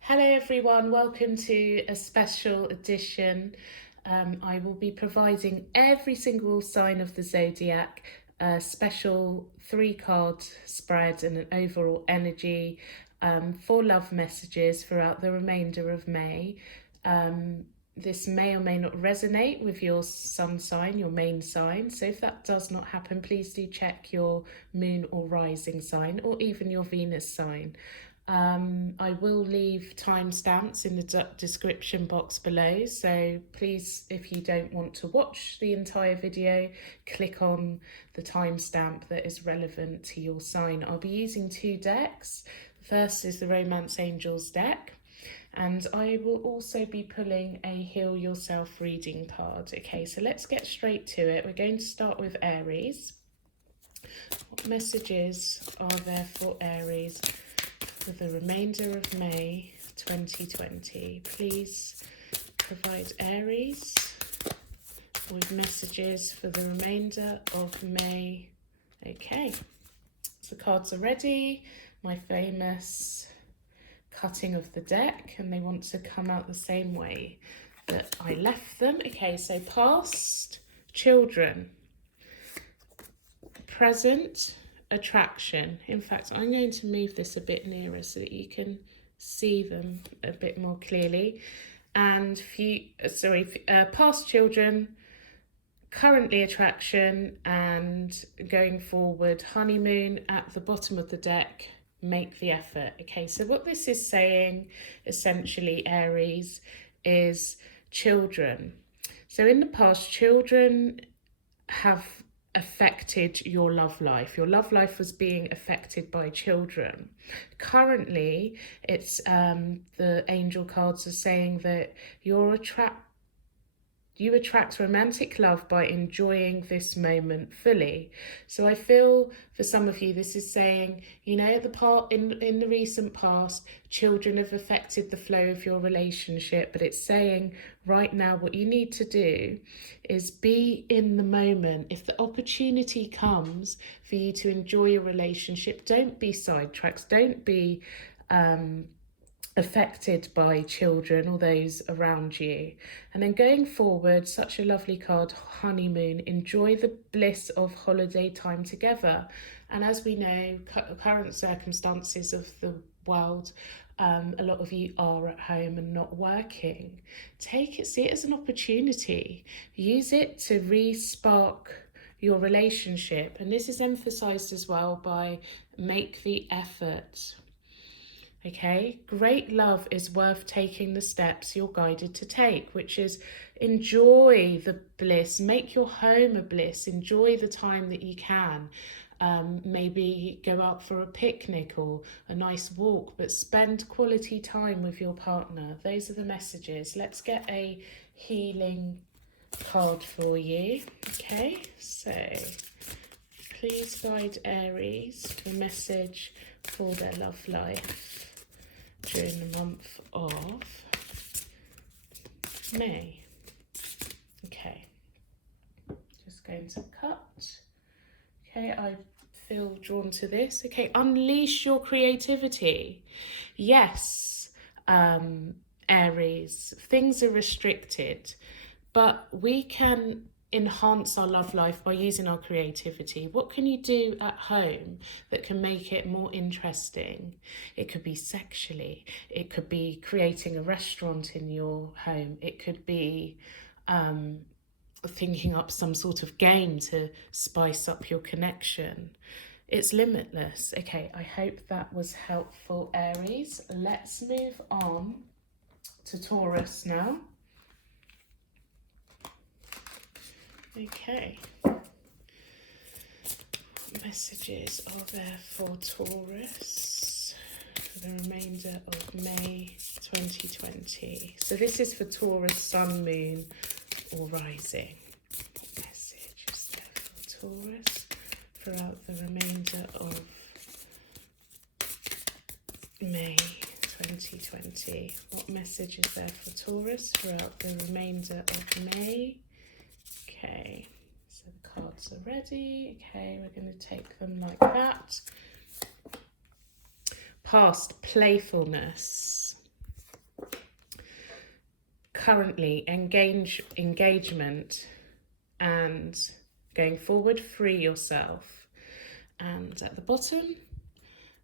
Hello everyone, welcome to a special edition. I will be providing every single sign of the zodiac a special 3-card spread and an overall energy for love messages throughout the remainder of May. This may or may not resonate with your sun sign, your main sign. So if that does not happen, please do check your moon or rising sign, or even your Venus sign. I will leave timestamps in the description box below, so please, if you don't want to watch the entire video, click on the timestamp that is relevant to your sign. I'll be using 2 decks. The first is the Romance Angels deck, and I will also be pulling a Heal Yourself reading card. Okay, so let's get straight to it. We're going to start with Aries. What messages are there for Aries for the remainder of May 2020? Please provide Aries with messages for the remainder of May. Okay, so the cards are ready. My famous cutting of the deck, and they want to come out the same way that I left them. Okay, so past, children. Present, attraction. In fact, I'm going to move this a bit nearer so that you can see them a bit more clearly. And past, children, currently attraction, and going forward, honeymoon at the bottom of the deck. Make the effort. Okay, so what this is saying, essentially, Aries, is children. So in the past, children have affected your love life. Your love life was being affected by children. Currently, it's the angel cards are saying that you attract romantic love by enjoying this moment fully. So I feel for some of you, this is saying, you know, in the recent past, children have affected the flow of your relationship, but it's saying right now what you need to do is be in the moment. If the opportunity comes for you to enjoy your relationship, don't be sidetracked, don't be affected by children or those around you. And then going forward, such a lovely card, honeymoon. Enjoy the bliss of holiday time together. And as we know, current circumstances of the world, a lot of you are at home and not working. See it as an opportunity. Use it to re-spark your relationship. And this is emphasized as well by make the effort. Okay, great love is worth taking the steps you're guided to take, which is enjoy the bliss, make your home a bliss, enjoy the time that you can. Maybe go out for a picnic or a nice walk, but spend quality time with your partner. Those are the messages. Let's get a healing card for you. Okay, so please guide Aries the message for their love life during the month of May. Okay, just going to cut. Okay, I feel drawn to this. Okay, unleash your creativity. Yes, Aries, things are restricted, but we can enhance our love life by using our creativity. What can you do at home that can make it more interesting? It could be sexually, it could be creating a restaurant in your home, it could be thinking up some sort of game to spice up your connection. It's limitless. Okay, I hope that was helpful, Aries. Let's move on to Taurus now. Okay, messages are there for Taurus for the remainder of May 2020. So this is for Taurus, sun, moon or rising. Messages there for Taurus throughout the remainder of May 2020. What message is there for Taurus throughout the remainder of May? Okay, so the cards are ready. Okay, we're going to take them like that. Past, playfulness. currently engagement, and going forward, free yourself. And at the bottom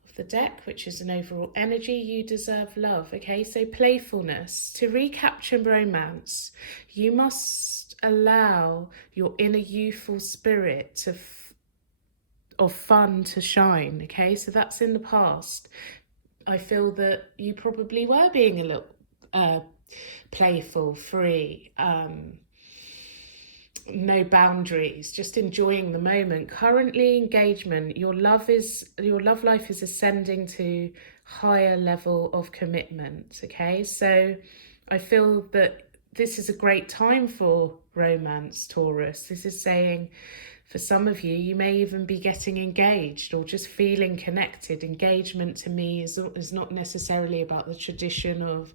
of the deck, which is an overall energy, you deserve love. Okay, so playfulness. To recapture romance, you must allow your inner youthful spirit of fun to shine. Okay, so that's in the past. I feel that you probably were being a little playful, free, no boundaries, just enjoying the moment. Currently, engagement, your love life is ascending to higher level of commitment. Okay, so I feel that this is a great time for romance, Taurus. This is saying, for some of you, you may even be getting engaged or just feeling connected. Engagement to me is not necessarily about the tradition of,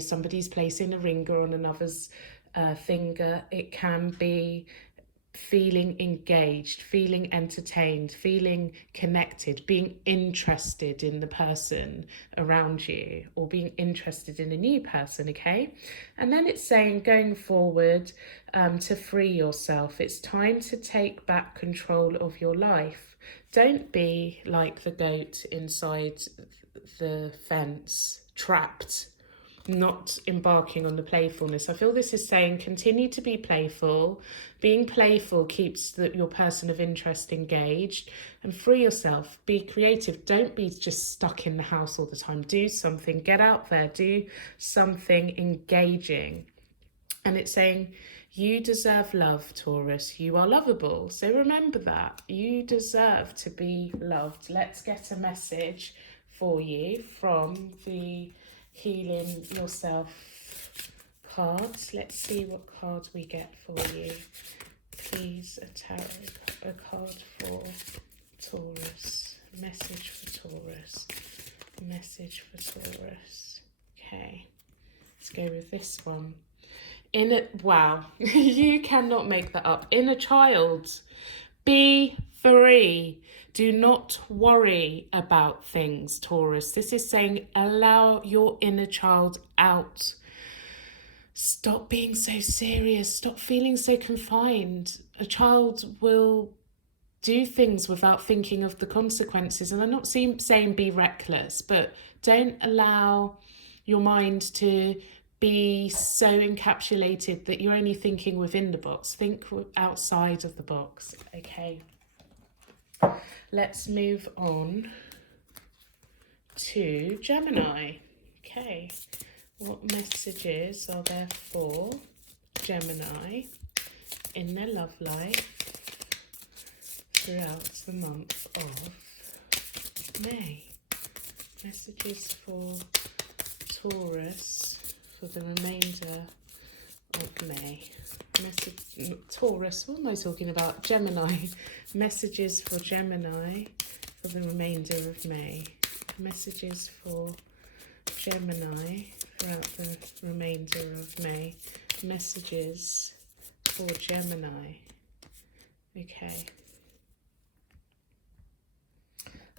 somebody's placing a ring on another's finger. It can be feeling engaged, feeling entertained, feeling connected, being interested in the person around you, or being interested in a new person. Okay, and then it's saying, going forward, to free yourself. It's time to take back control of your life. Don't be like the goat inside the fence, trapped, not embarking on the playfulness. I feel this is saying continue to be playful. Being playful keeps your person of interest engaged, and free yourself. Be creative. Don't be just stuck in the house all the time. Do something. Get out there. Do something engaging. And it's saying you deserve love, Taurus. You are lovable. So remember that. You deserve to be loved. Let's get a message for you from the Healing Yourself cards. Let's see what cards we get for you. Please, a card for Taurus. Message for Taurus. Message for Taurus. Okay, let's go with this one. Wow, you cannot make that up. Inner child, be free. Do not worry about things, Taurus. This is saying allow your inner child out. Stop being so serious. Stop feeling so confined. A child will do things without thinking of the consequences. And I'm not saying be reckless, but don't allow your mind to be so encapsulated that you're only thinking within the box. Think outside of the box. Okay. Let's move on to Gemini. Okay. What messages are there for Gemini in their love life throughout the month of May? Messages for Taurus for the remainder of May. Taurus, what am I talking about? Gemini. Messages for Gemini for the remainder of May. Messages for Gemini throughout the remainder of May. Messages for Gemini. Okay.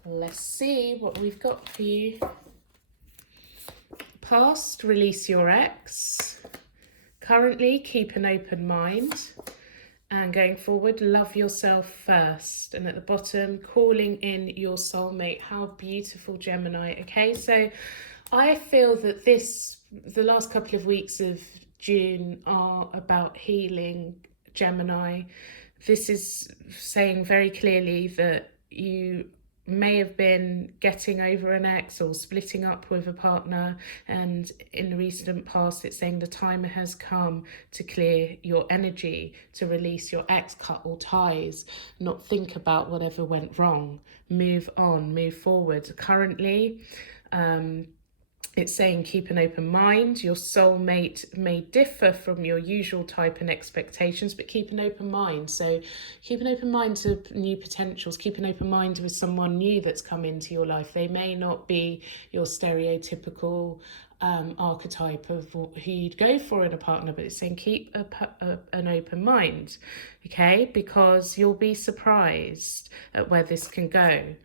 Let's see what we've got for you. Past, release your ex. Currently, keep an open mind. And going forward, love yourself first. And at the bottom, calling in your soulmate. How beautiful, Gemini. Okay, so I feel that the last couple of weeks of June are about healing, Gemini. This is saying very clearly that you may have been getting over an ex or splitting up with a partner, and in the recent past it's saying the time has come to clear your energy, to release your ex, cut all ties, not think about whatever went wrong, move on, move forward. Currently it's saying keep an open mind. Your soulmate may differ from your usual type and expectations, but keep an open mind. So keep an open mind to new potentials. Keep an open mind with someone new that's come into your life. They may not be your stereotypical archetype of who you'd go for in a partner, but it's saying keep an open mind, okay? Because you'll be surprised at where this can go.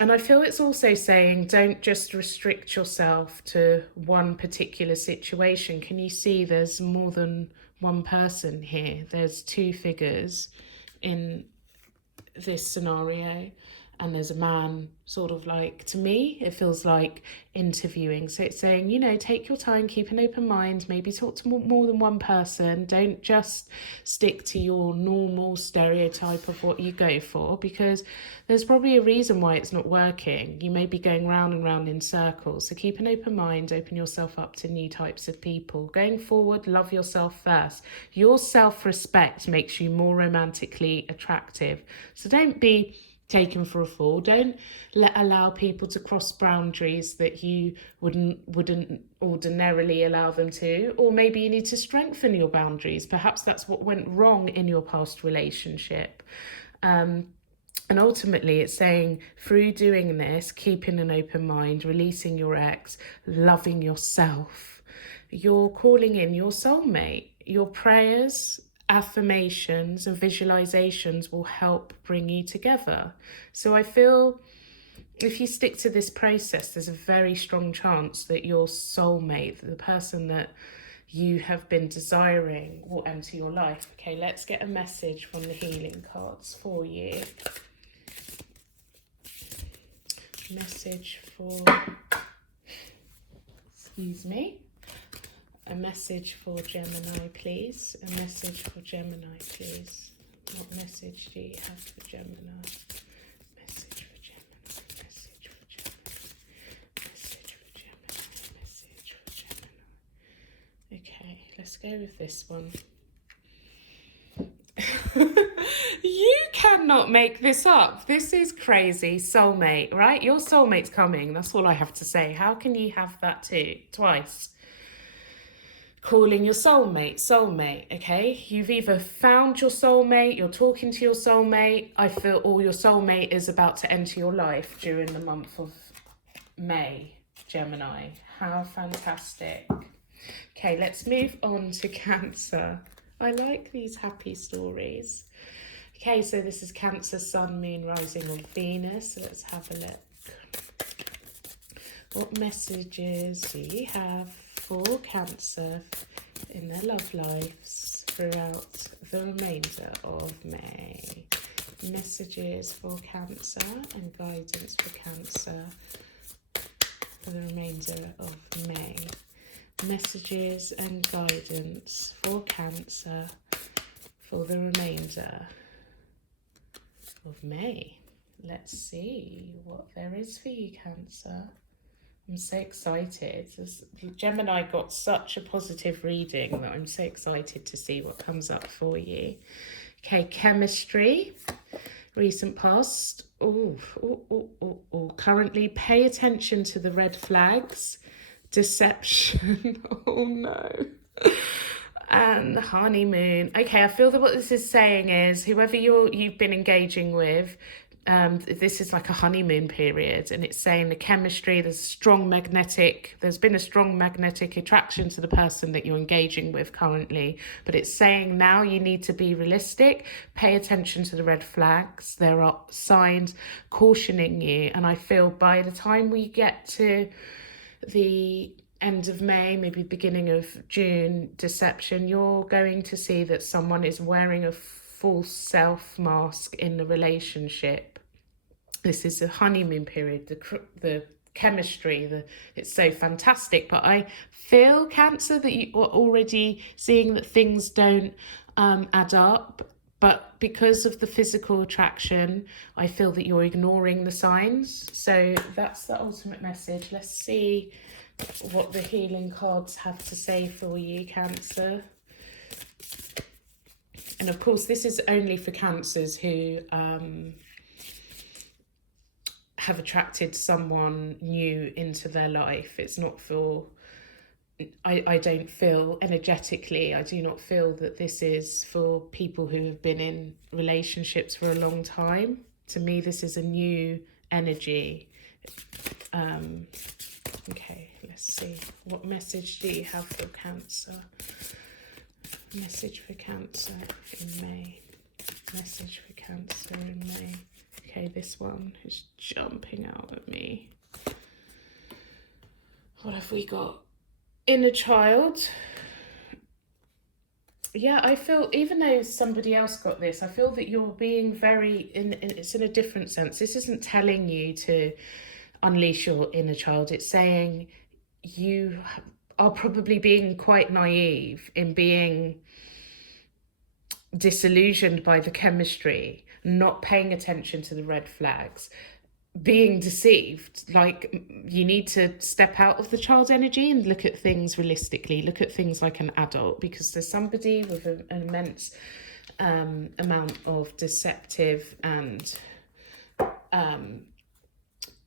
And I feel it's also saying don't just restrict yourself to one particular situation. Can you see there's more than one person here? There's two figures in this scenario, and there's a man sort of like, to me it feels like interviewing. So it's saying, you know, take your time, keep an open mind, maybe talk to more than one person. Don't just stick to your normal stereotype of what you go for, because there's probably a reason why it's not working. You may be going round and round in circles. So keep an open mind, open yourself up to new types of people. Going forward, love yourself first. Your self-respect makes you more romantically attractive. So don't be taken for a fool. Don't allow people to cross boundaries that you wouldn't ordinarily allow them to. Or maybe you need to strengthen your boundaries. Perhaps that's what went wrong in your past relationship. And ultimately it's saying, through doing this, keeping an open mind, releasing your ex, loving yourself, you're calling in your soulmate. Your prayers, affirmations and visualizations will help bring you together. So I feel if you stick to this process, there's a very strong chance that your soulmate, the person that you have been desiring, will enter your life. Okay, let's get a message from the healing cards for you. Message for, excuse me. A message for Gemini, please. A message for Gemini, please. What message do you have for Gemini? Message for Gemini. Message for Gemini. Message for Gemini. Message for Gemini. Okay, let's go with this one. You cannot make this up. This is crazy. Soulmate, right? Your soulmate's coming. That's all I have to say. How can you have that too? Twice. Calling your soulmate, okay? You've either found your soulmate, you're talking to your soulmate, I feel, or your soulmate is about to enter your life during the month of May, Gemini. How fantastic. Okay, let's move on to Cancer. I like these happy stories. Okay, so this is Cancer, Sun, Moon, Rising, or Venus. So let's have a look. What messages do you have for Cancer in their love lives throughout the remainder of May? Messages for Cancer and guidance for Cancer for the remainder of May. Messages and guidance for Cancer for the remainder of May. Let's see what there is for you, Cancer. I'm so excited. Gemini got such a positive reading that I'm so excited to see what comes up for you. Okay, chemistry, recent past. Currently, pay attention to the red flags. Deception. Oh no. And honeymoon. Okay, I feel that what this is saying is whoever you've been engaging with, this is like a honeymoon period, and it's saying the chemistry, there's been a strong magnetic attraction to the person that you're engaging with currently, but it's saying now you need to be realistic, pay attention to the red flags. There are signs cautioning you, and I feel by the time we get to the end of May, maybe beginning of June, deception, you're going to see that someone is wearing a false self mask in the relationship. This is a honeymoon period, the chemistry, it's so fantastic, but I feel, Cancer, that you are already seeing that things don't add up, but because of the physical attraction, I feel that you're ignoring the signs. So that's the ultimate message. Let's see what the healing cards have to say for you, Cancer. And of course, this is only for Cancers who have attracted someone new into their life. It's not for, I don't feel energetically, I do not feel that this is for people who have been in relationships for a long time. To me, this is a new energy. Okay, let's see. What message do you have for Cancer? Message for Cancer in May. Message for Cancer in May. Okay, this one is jumping out at me. What have we got? Inner child. Yeah, I feel, even though somebody else got this, I feel that you're being very, it's in a different sense. This isn't telling you to unleash your inner child. It's saying you are probably being quite naive in being disillusioned by the chemistry, not paying attention to the red flags, being deceived. Like, you need to step out of the child energy and look at things realistically, look at things like an adult, because there's somebody with an immense amount of deceptive and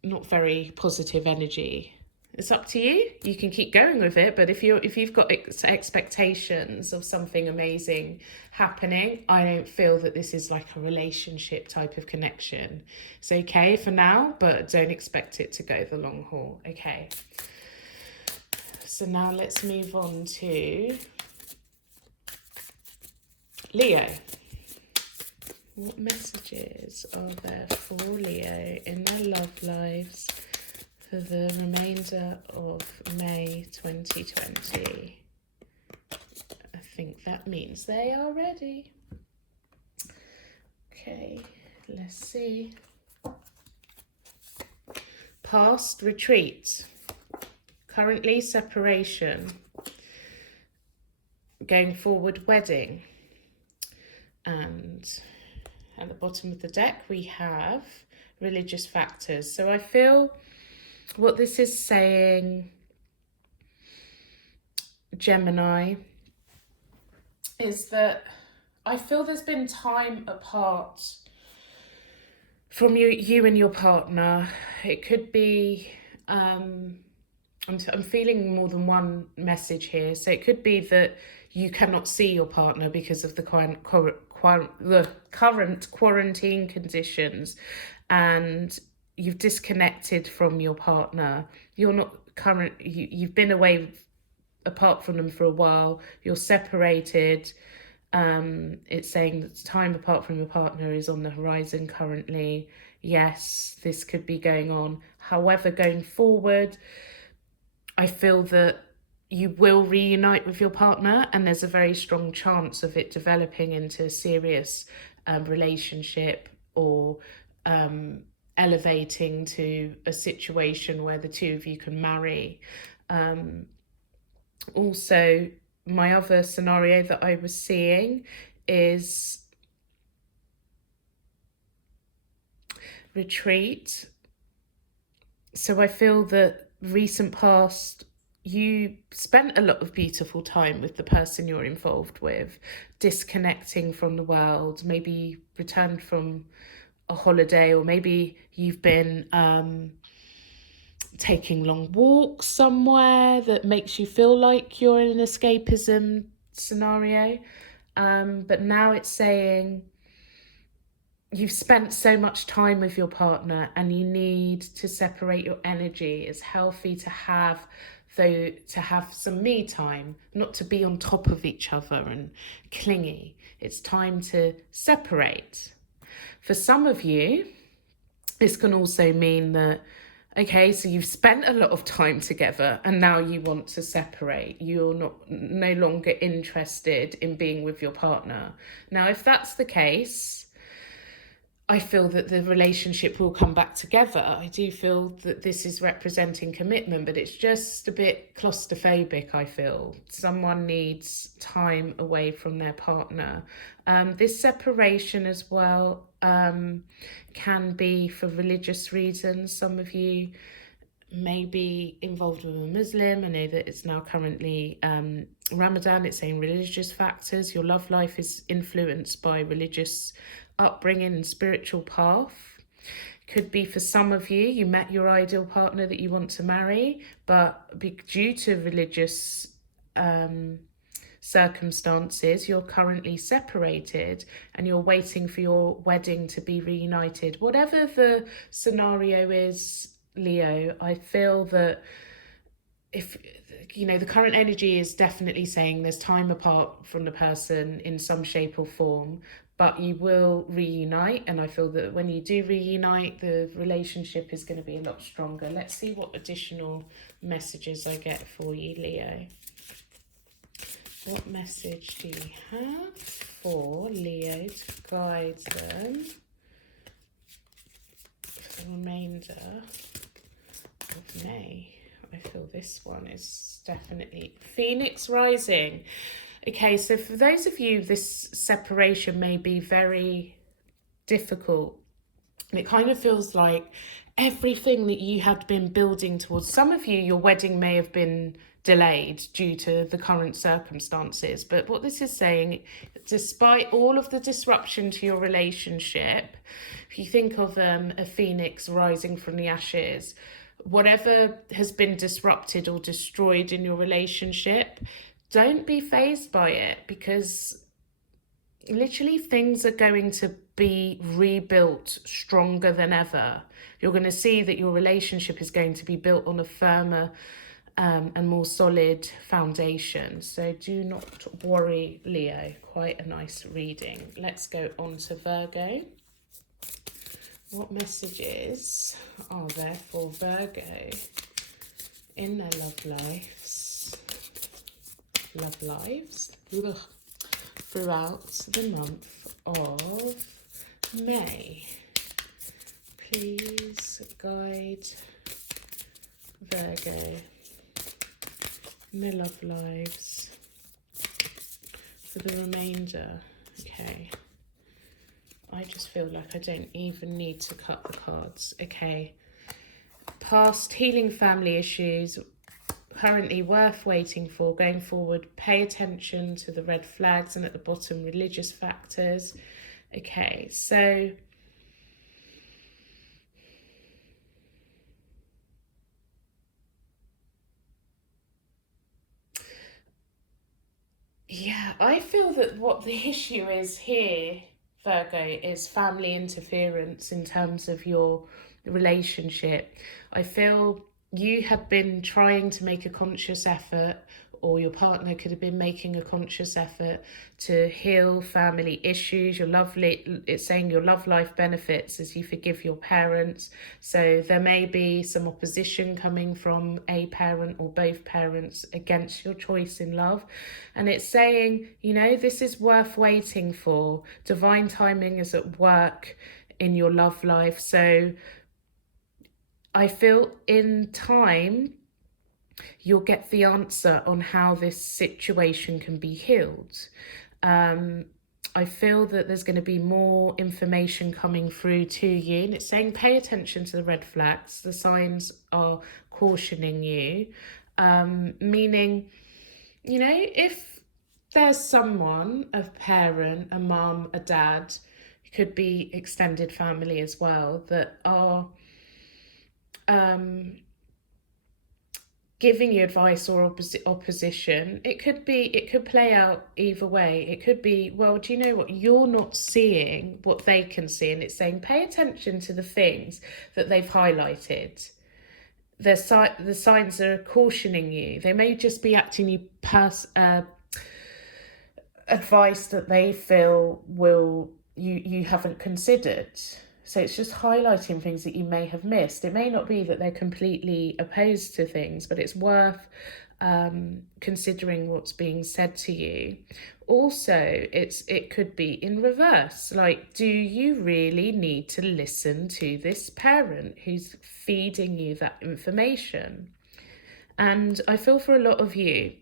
not very positive energy. It's up to you. You can keep going with it, but if you've got expectations of something amazing happening, I don't feel that this is like a relationship type of connection. It's okay for now, but don't expect it to go the long haul. Okay. So now let's move on to Leo. What messages are there for Leo in their love lives for the remainder of May 2020? I think that means they are ready. Okay, let's see. Past, retreat. Currently, separation. Going forward, wedding. And at the bottom of the deck, we have religious factors. So I feel what this is saying, Gemini, is that I feel there's been time apart from you and your partner. It could be, I'm feeling more than one message here. So it could be that you cannot see your partner because of the current quarantine conditions, and you've disconnected from your partner. You're not you've been away apart from them for a while. You're separated. It's saying that time apart from your partner is on the horizon currently. Yes, this could be going on. However, going forward, I feel that you will reunite with your partner, and there's a very strong chance of it developing into a serious relationship, or elevating to a situation where the two of you can marry. Also, my other scenario that I was seeing is retreat. So I feel that recent past, you spent a lot of beautiful time with the person you're involved with, disconnecting from the world, maybe returned from a holiday, or maybe you've been taking long walks somewhere that makes you feel like you're in an escapism scenario. But now it's saying you've spent so much time with your partner and you need to separate your energy. It's healthy to have some me time, not to be on top of each other and clingy. It's time to separate. For some of you, this can also mean that, okay, so you've spent a lot of time together and now you want to separate. You're no longer interested in being with your partner. Now, if that's the case, I feel that the relationship will come back together. I do feel that this is representing commitment, but it's just a bit claustrophobic, I feel. Someone needs time away from their partner. This separation as well can be for religious reasons. Some of you may be involved with a Muslim. I know that it's now currently Ramadan. It's saying religious factors. Your love life is influenced by religious upbringing and spiritual path. Could be for some of you, you met your ideal partner that you want to marry, but due to religious circumstances, you're currently separated and you're waiting for your wedding to be reunited. Whatever the scenario is, Leo, I feel that if the current energy is definitely saying there's time apart from the person in some shape or form, but you will reunite. And I feel that when you do reunite, the relationship is going to be a lot stronger. Let's see what additional messages I get for you, Leo. What message do we have for Leo to guide them for the remainder of May? I feel this one is definitely Phoenix rising. Okay, so for those of you, this separation may be very difficult. It kind of feels like everything that you had been building towards, some of you, your wedding may have been delayed due to the current circumstances. But what this is saying, despite all of the disruption to your relationship, if you think of a phoenix rising from the ashes, whatever has been disrupted or destroyed in your relationship, don't be fazed by it, because literally things are going to be rebuilt stronger than ever. You're going to see that your relationship is going to be built on a firmer and more solid foundation. So do not worry, Leo. Quite a nice reading. Let's go on to Virgo. What messages are there for Virgo in their love lives? Ugh. Throughout the month of May. Please guide Virgo in their love lives for the remainder. Okay. I just feel like I don't even need to cut the cards. Okay. Past healing family issues, currently worth waiting for. Going forward, pay attention to the red flags, and at the bottom, religious factors. Okay, so yeah, I feel that what the issue is here, Virgo, is family interference in terms of your relationship. I feel you have been trying to make a conscious effort, or your partner could have been making a conscious effort to heal family issues. It's saying your love life benefits as you forgive your parents. So there may be some opposition coming from a parent or both parents against your choice in love. And it's saying, you know, this is worth waiting for. Divine timing is at work in your love life. So I feel in time, you'll get the answer on how this situation can be healed. I feel that there's going to be more information coming through to you. And it's saying pay attention to the red flags. The signs are cautioning you. Meaning, you know, if there's someone, a parent, a mum, a dad, it could be extended family as well, that are giving you advice or opposition, it could play out either way. It could be, well, do you know what, you're not seeing what they can see, and it's saying pay attention to the things that they've highlighted. The signs are cautioning you. They may just be acting you advice that they feel you haven't considered. So it's just highlighting things that you may have missed. It may not be that they're completely opposed to things, but it's worth considering what's being said to you. Also, it could be in reverse. Like, do you really need to listen to this parent who's feeding you that information? And I feel for a lot of you,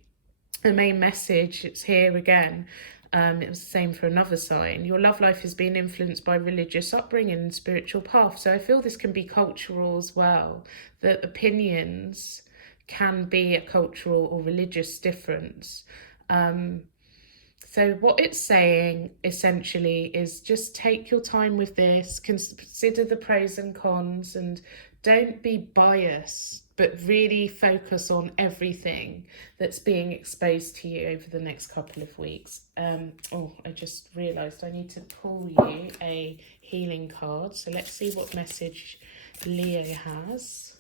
the main message, it's here again. It was the same for another sign. Your love life is being influenced by religious upbringing and spiritual path. So I feel this can be cultural as well, that opinions can be a cultural or religious difference. So what it's saying essentially is just take your time with this, consider the pros and cons, and don't be biased, but really focus on everything that's being exposed to you over the next couple of weeks. I just realised I need to pull you a healing card. So let's see what message Leo has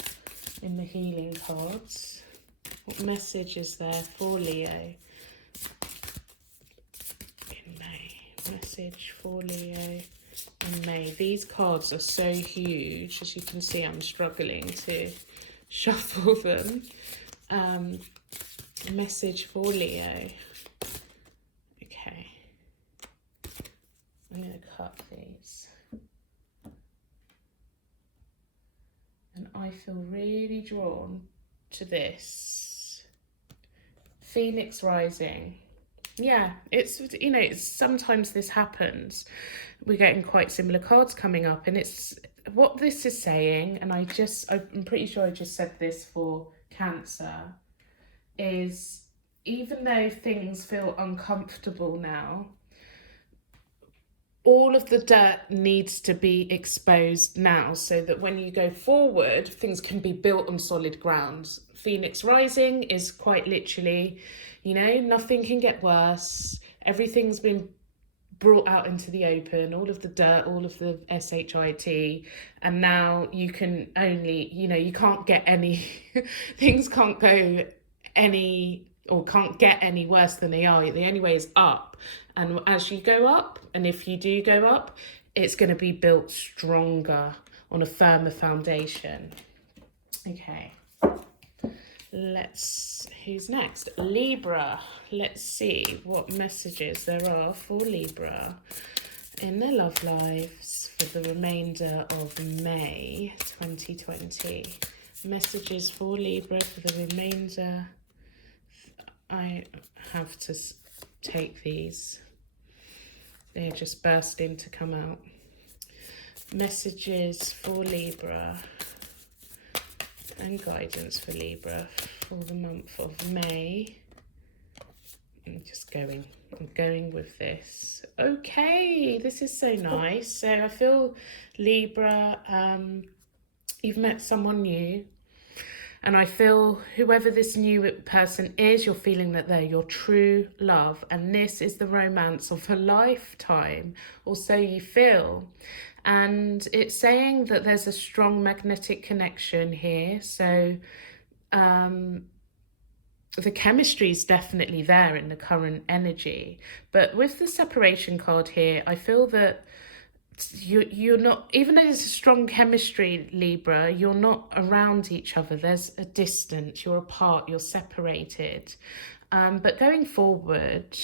in the healing cards. What message is there for Leo in May? Message for Leo in May. These cards are so huge. As you can see, I'm struggling to shuffle them. Message for Leo. Okay. I'm going to cut these. And I feel really drawn to this. Phoenix rising. Yeah, it's, you know, it's, sometimes this happens. We're getting quite similar cards coming up, and it's what this is saying, and I'm pretty sure I just said this for Cancer, is even though things feel uncomfortable now, all of the dirt needs to be exposed now so that when you go forward, things can be built on solid ground. Phoenix rising is quite literally, you know, nothing can get worse. Everything's been brought out into the open, all of the dirt, all of the shit, and now you can only, you know, you can't get any, things can't go any, or can't get any worse than they are. The only way is up. And as you go up, and if you do go up, it's going to be built stronger on a firmer foundation. Okay. Who's next? Libra. Let's see what messages there are for Libra in their love lives for the remainder of May 2020. Messages for Libra for the remainder. I have to take these. They're just bursting to come out. Messages for Libra and guidance for Libra for the month of May. I'm going with this. Okay, this is so nice. So I feel Libra, you've met someone new. And I feel whoever this new person is, you're feeling that they're your true love. And this is the romance of a lifetime, or so you feel. And it's saying that there's a strong magnetic connection here. So the chemistry is definitely there in the current energy. But with the separation card here, I feel that you're not, even though there's a strong chemistry, Libra, you're not around each other. There's a distance, you're apart, you're separated. But going forward,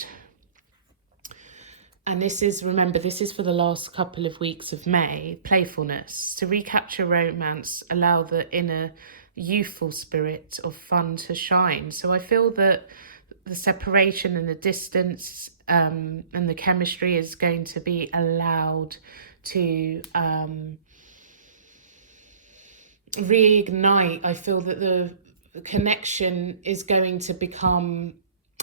and this is, remember, this is for the last couple of weeks of May, playfulness, to recapture romance, allow the inner youthful spirit of fun to shine. So I feel that the separation and the distance and the chemistry is going to be allowed to reignite. I feel that the connection is going to become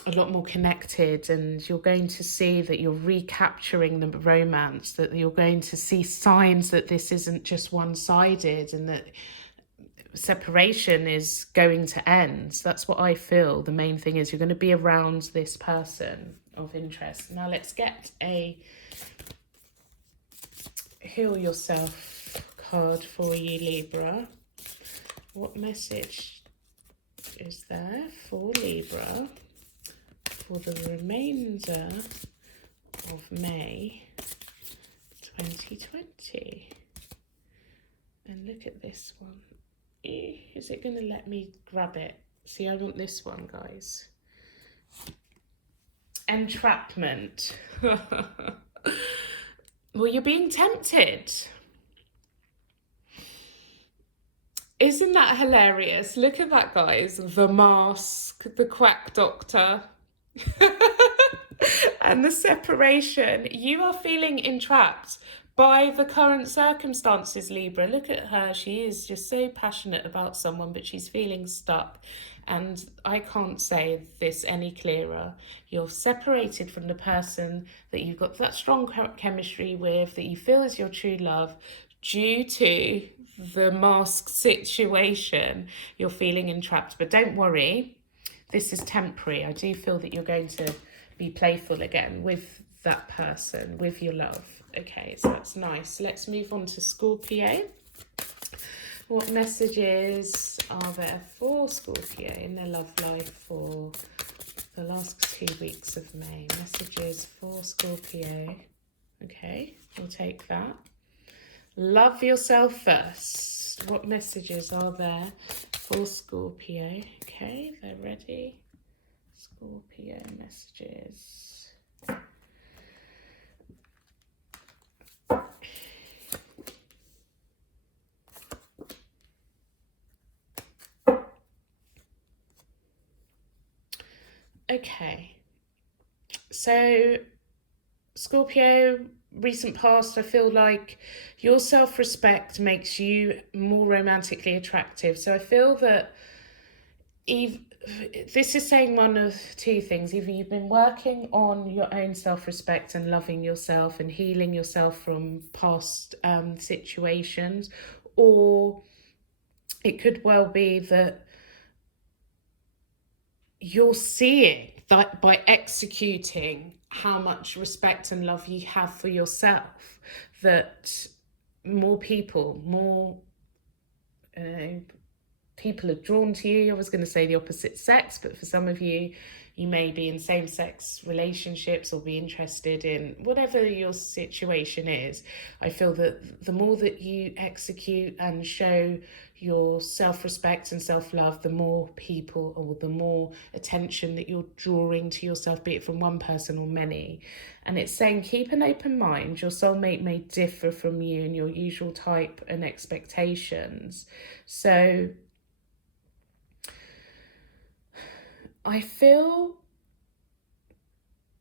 a lot more connected, and you're going to see that you're recapturing the romance, that you're going to see signs that this isn't just one-sided and that separation is going to end. That's what I feel. The main thing is you're going to be around this person of interest. Now let's get a Heal Yourself card for you, Libra. What message is there for Libra for the remainder of May 2020? And look at this one. Is it going to let me grab it? See, I want this one, guys. Entrapment. Well, you're being tempted. Isn't that hilarious? Look at that, guys. The mask, the quack doctor, and the separation. You are feeling entrapped by the current circumstances, Libra. Look at her. She is just so passionate about someone, but she's feeling stuck. And I can't say this any clearer. You're separated from the person that you've got that strong chemistry with, that you feel is your true love, due to the mask situation. You're feeling entrapped, but don't worry. This is temporary. I do feel that you're going to be playful again with that person, with your love. Okay, so that's nice. Let's move on to Scorpio. What messages are there for Scorpio in their love life for the last 2 weeks of May. Messages for Scorpio. Okay, we'll take that. Love yourself first. What messages are there for Scorpio? Okay, they're ready. Scorpio messages. Okay, so Scorpio, recent past, I feel like your self-respect makes you more romantically attractive. So I feel that this is saying one of two things. Either you've been working on your own self-respect and loving yourself and healing yourself from past situations, or it could well be that you're seeing that by executing how much respect and love you have for yourself, that more people are drawn to you. I was going to say the opposite sex, but for some of you, you may be in same-sex relationships or be interested in whatever your situation is. I feel that the more that you execute and show your self-respect and self-love, the more people or the more attention that you're drawing to yourself, be it from one person or many. And it's saying keep an open mind. Your soulmate may differ from you in your usual type and expectations. So I feel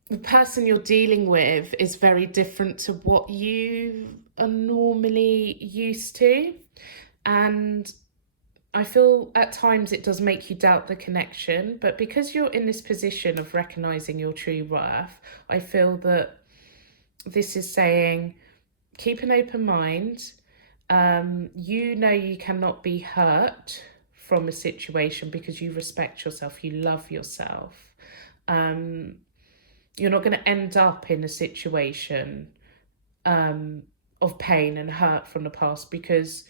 the person you're dealing with is very different to what you are normally used to. And I feel at times it does make you doubt the connection. But because you're in this position of recognizing your true worth, I feel that this is saying keep an open mind. You know you cannot be hurt from a situation because you respect yourself, you love yourself. You're not going to end up in a situation of pain and hurt from the past, because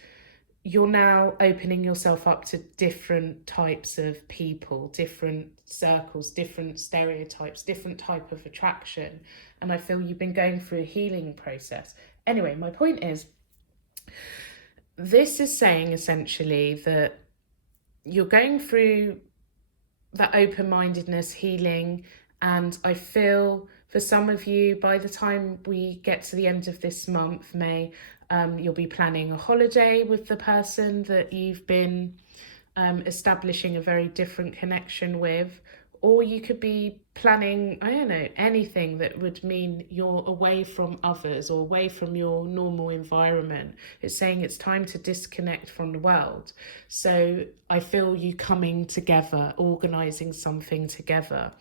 you're now opening yourself up to different types of people, different circles, different stereotypes, different type of attraction. And I feel you've been going through a healing process. Anyway, my point is, this is saying essentially that you're going through that open-mindedness, healing, and I feel for some of you, by the time we get to the end of this month, May, you'll be planning a holiday with the person that you've been establishing a very different connection with. Or you could be planning, I don't know, anything that would mean you're away from others or away from your normal environment. It's saying it's time to disconnect from the world. So I feel you coming together, organising something together.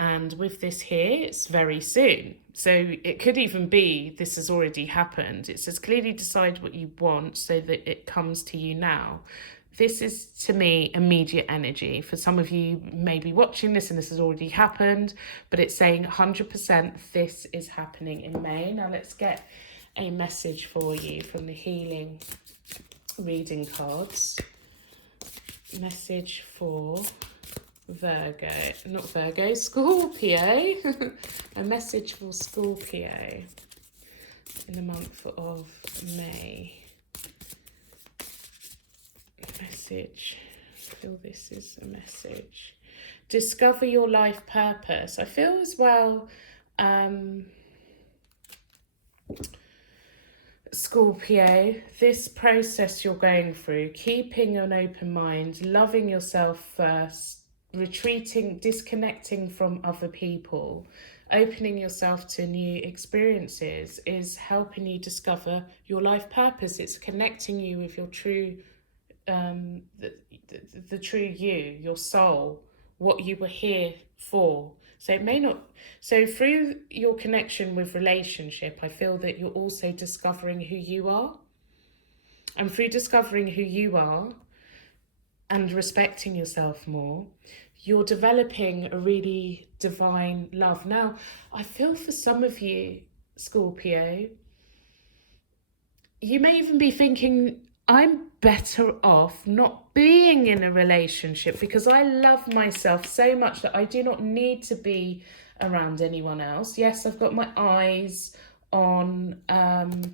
And with this here, it's very soon. So it could even be this has already happened. It says clearly decide what you want so that it comes to you now. This is, to me, immediate energy. For some of you may be watching this and this has already happened, but it's saying 100% this is happening in May. Now let's get a message for you from the healing reading cards. Message for Scorpio. A message for Scorpio in the month of May. Message. I feel this is a message. Discover your life purpose. I feel as well, Scorpio, this process you're going through, keeping an open mind, loving yourself first, retreating, disconnecting from other people, opening yourself to new experiences, is helping you discover your life purpose. It's connecting you with your true the true you, your soul, what you were here for. So it may not, so through your connection with relationship, I feel that you're also discovering who you are. And through discovering who you are and respecting yourself more, you're developing a really divine love. Now, I feel for some of you, Scorpio, you may even be thinking, I'm better off not being in a relationship because I love myself so much that I do not need to be around anyone else. Yes, I've got my eyes on those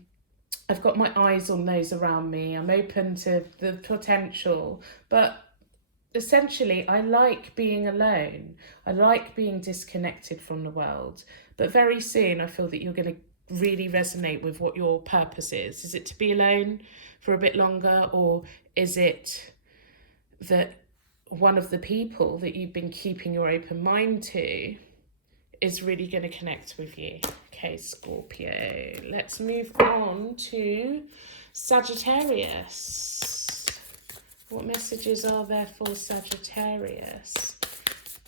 around me. I'm open to the potential, but essentially I like being alone. I like being disconnected from the world. But very soon I feel that you're going to really resonate with what your purpose is. Is it to be alone for a bit longer, or is it that one of the people that you've been keeping your open mind to is really going to connect with you? Okay, Scorpio. Let's move on to Sagittarius. What messages are there for Sagittarius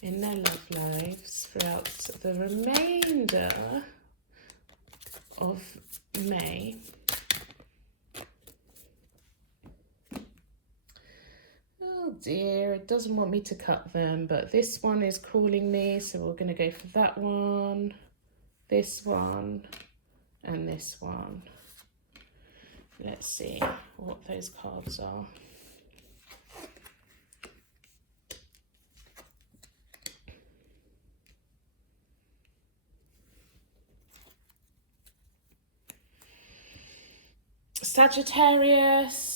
in their love lives throughout the remainder of May? Oh dear, it doesn't want me to cut them, but this one is calling me, so we're going to go for that one, this one, and this one. Let's see what those cards are. Sagittarius.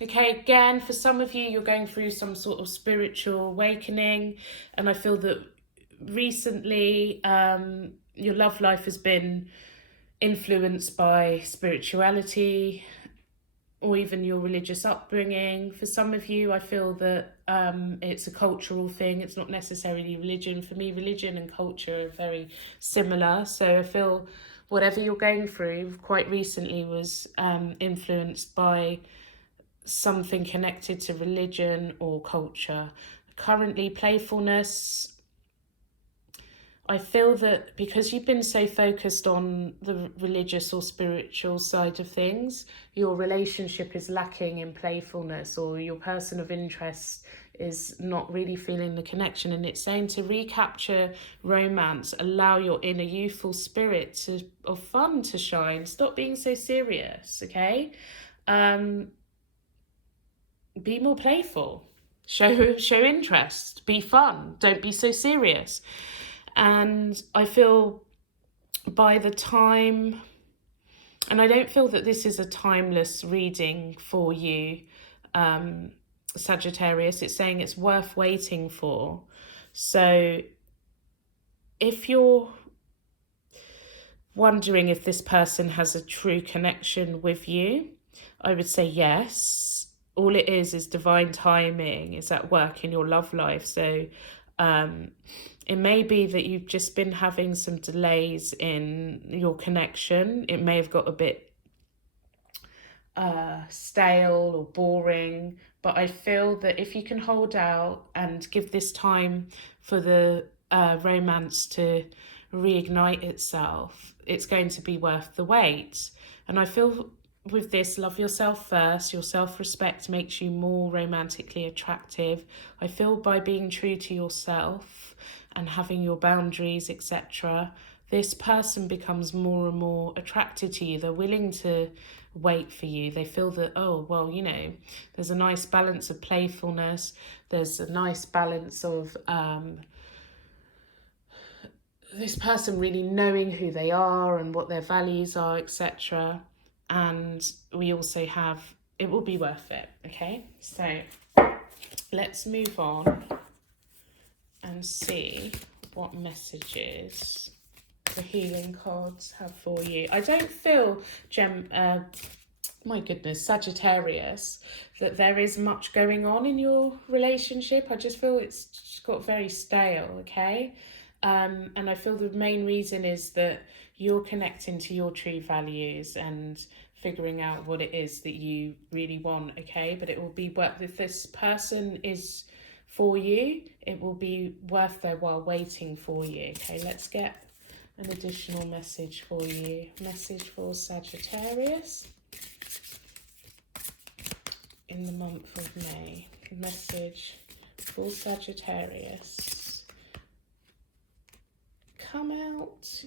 Okay, again, for some of you, you're going through some sort of spiritual awakening, and I feel that recently your love life has been influenced by spirituality or even your religious upbringing. For some of you, I feel that it's a cultural thing. It's not necessarily religion. For me, religion and culture are very similar. So I feel whatever you're going through quite recently was influenced by something connected to religion or culture. Currently, playfulness. I feel that because you've been so focused on the religious or spiritual side of things, your relationship is lacking in playfulness, or your person of interest is not really feeling the connection. And it's saying to recapture romance, allow your inner youthful spirit of fun to shine. Stop being so serious, okay? Be more playful. Show interest. Be fun. Don't be so serious. And I feel by the time, and I don't feel that this is a timeless reading for you, Sagittarius. It's saying it's worth waiting for. So if you're wondering if this person has a true connection with you, I would say yes. All it is divine timing is at work in your love life. So it may be that you've just been having some delays in your connection. It may have got a bit stale or boring, but I feel that if you can hold out and give this time for the romance to reignite itself, it's going to be worth the wait. And I feel with this, love yourself first. Your self-respect makes you more romantically attractive. I feel by being true to yourself and having your boundaries, etc., this person becomes more and more attracted to you. They're willing to wait for you. They feel that, oh, well, you know, there's a nice balance of playfulness. There's a nice balance of this person really knowing who they are and what their values are, etc. And we also have, it will be worth it, okay? So let's move on and see what messages the healing cards have for you. I don't feel, my goodness, Sagittarius, that there is much going on in your relationship. I just feel it's just got very stale, okay? And I feel the main reason is that you're connecting to your true values and figuring out what it is that you really want, okay? But it will be worth, if this person is for you, it will be worth their while waiting for you, okay? Let's get an additional message for you. Message for Sagittarius in the month of May. Message for Sagittarius. Come out.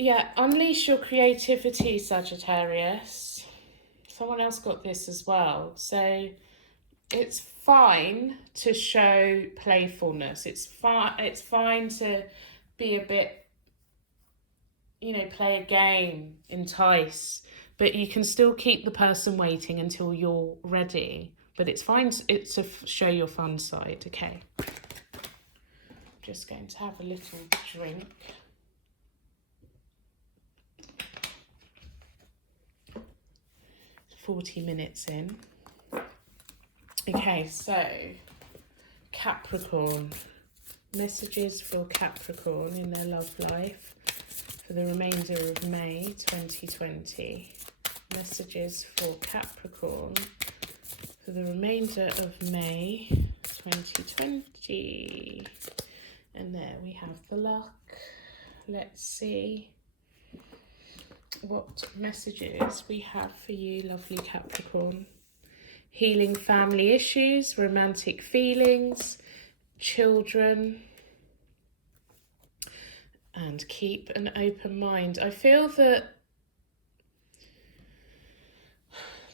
Yeah, unleash your creativity, Sagittarius. Someone else got this as well. So it's fine to show playfulness. It's fine to be a bit, you know, play a game, entice, but you can still keep the person waiting until you're ready. But it's fine to show your fun side, okay? Just going to have a little drink. "40 minutes in." Okay, so Capricorn. Messages for Capricorn in their love life for the remainder of May 2020. Messages for Capricorn for the remainder of May 2020. And there we have the luck. Let's see what messages we have for you, lovely Capricorn. Healing family issues, romantic feelings, children, and keep an open mind. I feel that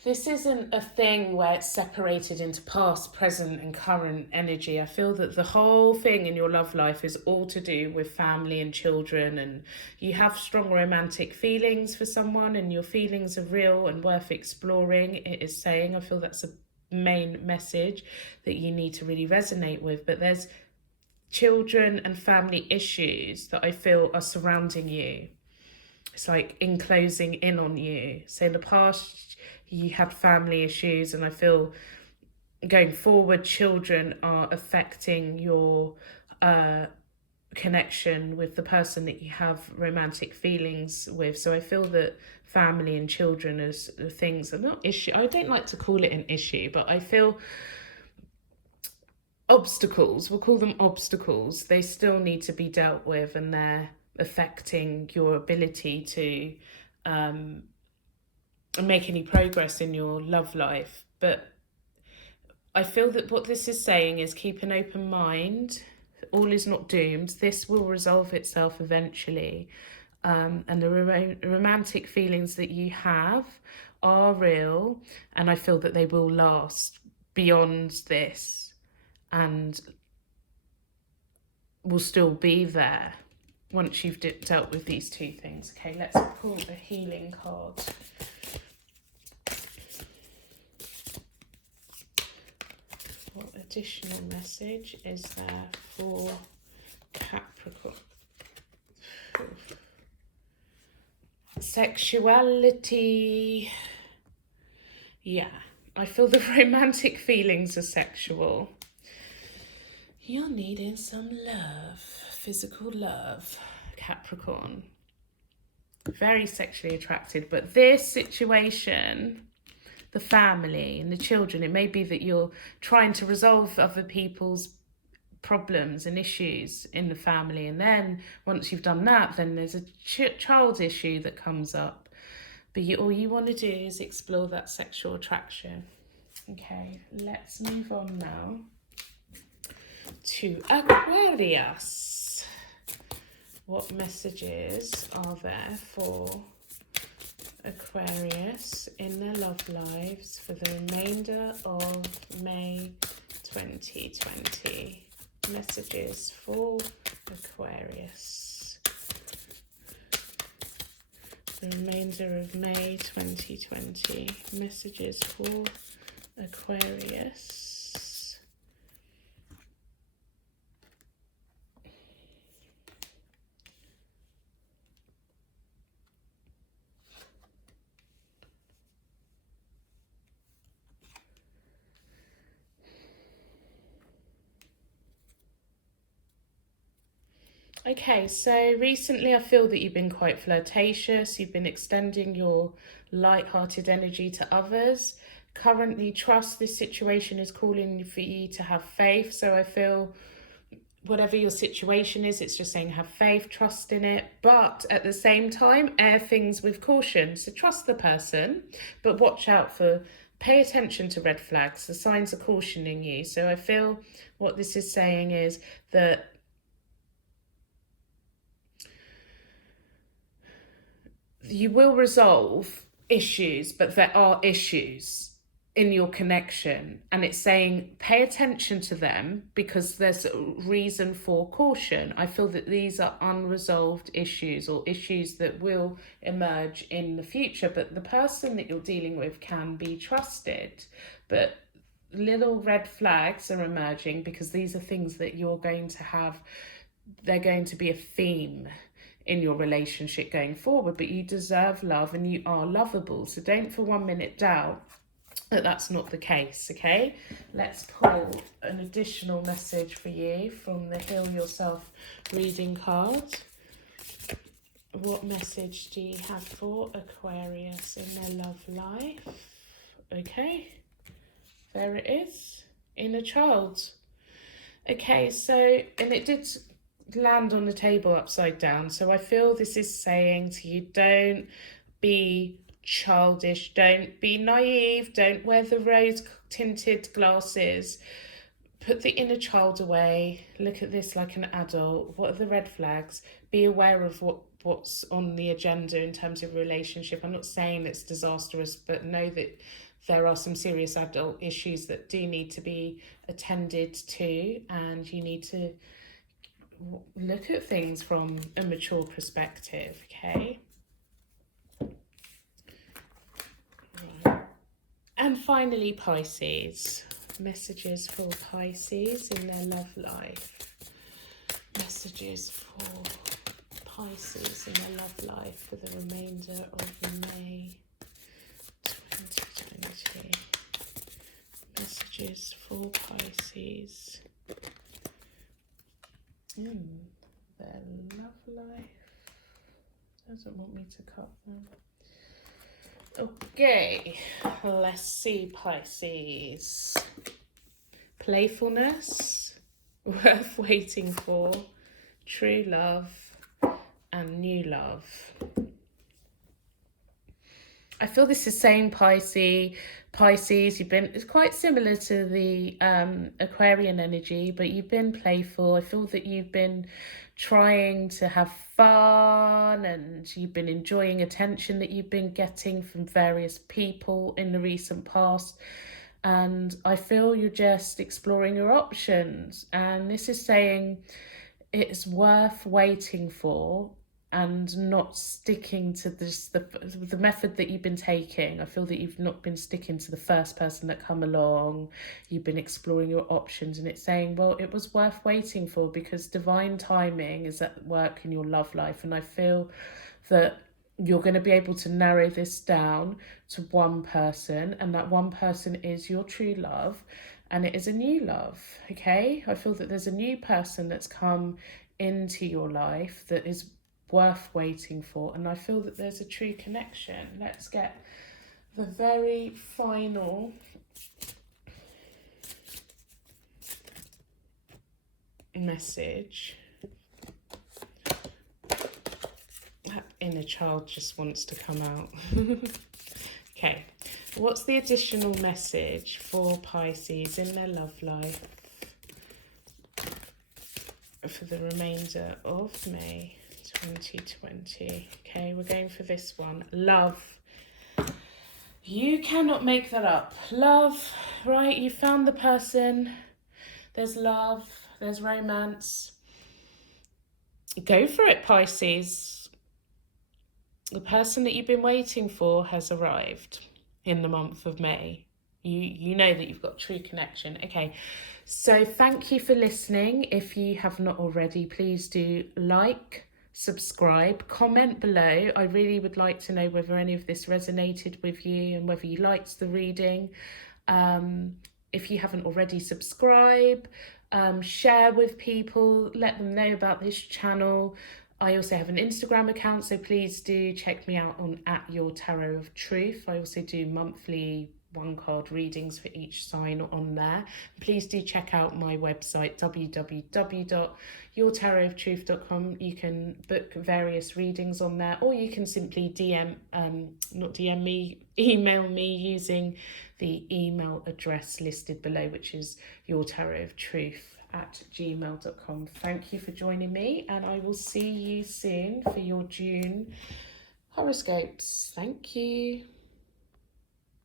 this isn't a thing where it's separated into past, present, and current energy. I feel that the whole thing in your love life is all to do with family and children, and you have strong romantic feelings for someone, and your feelings are real and worth exploring, it is saying. I feel that's a main message that you need to really resonate with. But there's children and family issues that I feel are surrounding you. It's like enclosing in on you. So in the past, you had family issues, and I feel going forward, children are affecting your connection with the person that you have romantic feelings with. So I feel that family and children as things are not issue. I don't like to call it an issue, but I feel obstacles, we'll call them obstacles, they still need to be dealt with, and they're affecting your ability to make any progress in your love life. But I feel that what this is saying is keep an open mind. All is not doomed. This will resolve itself eventually. And the romantic feelings that you have are real, and I feel that they will last beyond this and will still be there once you've dealt with these two things. Okay, let's pull a healing card. What additional message is there for Capricorn? Sexuality. Yeah, I feel the romantic feelings are sexual. You're needing some love, physical love, Capricorn. Very sexually attracted, but this situation, the family and the children, it may be that you're trying to resolve other people's problems and issues in the family, and then once you've done that, then there's a child issue that comes up, but all you want to do is explore that sexual attraction. Okay, let's move on now to Aquarius. What messages are there for Aquarius in their love lives for the remainder of May 2020? Messages for Aquarius. The remainder of May 2020. Messages for Aquarius. Okay, so recently I feel that you've been quite flirtatious. You've been extending your light-hearted energy to others. Currently, trust. This situation is calling for you to have faith. So I feel whatever your situation is, it's just saying have faith, trust in it. But at the same time, air things with caution. So trust the person, but watch out for, pay attention to red flags. The signs are cautioning you. So I feel what this is saying is that you will resolve issues, but there are issues in your connection, and it's saying pay attention to them because there's a reason for caution. I feel that these are unresolved issues or issues that will emerge in the future, but the person that you're dealing with can be trusted. But little red flags are emerging because these are things that you're going to have, they're going to be a theme in your relationship going forward. But you deserve love and you are lovable, so don't for 1 minute doubt that that's not the case. Okay, let's pull an additional message for you from the Heal Yourself reading card. What message do you have for Aquarius in their love life? Okay, there it is, inner child. Okay, so, and it did land on the table upside down, so I feel this is saying to you, don't be childish, don't be naive, don't wear the rose tinted glasses, put the inner child away, look at this like an adult. What are the red flags? Be aware of what's on the agenda in terms of relationship. I'm not saying it's disastrous, but know that there are some serious adult issues that do need to be attended to, and you need to look at things from a mature perspective. Okay. And finally, Pisces. Messages for Pisces in their love life. Messages for Pisces in their love life for the remainder of May 2020. Messages for Pisces. Their love life. Doesn't want me to cut them. Okay, let's see, Pisces. Playfulness, worth waiting for, true love, and new love. I feel this is saying Pisces, you've been, it's quite similar to the Aquarian energy, but you've been playful. I feel that you've been trying to have fun and you've been enjoying attention that you've been getting from various people in the recent past. And I feel you're just exploring your options. And this is saying it's worth waiting for and not sticking to this, the method that you've been taking. I feel that you've not been sticking to the first person that come along. You've been exploring your options, and it's saying, well, it was worth waiting for because divine timing is at work in your love life. And I feel that you're going to be able to narrow this down to one person, and that one person is your true love, and it is a new love. Okay, I feel that there's a new person that's come into your life that is worth waiting for, and I feel that there's a true connection. Let's get the very final message. That inner child just wants to come out. Okay, what's the additional message for Pisces in their love life for the remainder of May 2020? Okay, we're going for this one. Love. You cannot make that up. Love, right? You found the person. There's love. There's romance. Go for it, Pisces. The person that you've been waiting for has arrived in the month of May. You know that you've got true connection. Okay, so thank you for listening. If you have not already, please do like, subscribe, comment below. I really would like to know whether any of this resonated with you and whether you liked the reading. If you haven't already, subscribe, share with people, let them know about this channel. I also have an Instagram account, so please do check me out on @YourTarotOfTruth. I also do monthly one-card readings for each sign on there. Please do check out my website, www.yourtarotoftruth.com. You can book various readings on there, or you can simply email me using the email address listed below, which is yourtarotoftruth@gmail.com. Thank you for joining me, and I will see you soon for your June horoscopes. Thank you.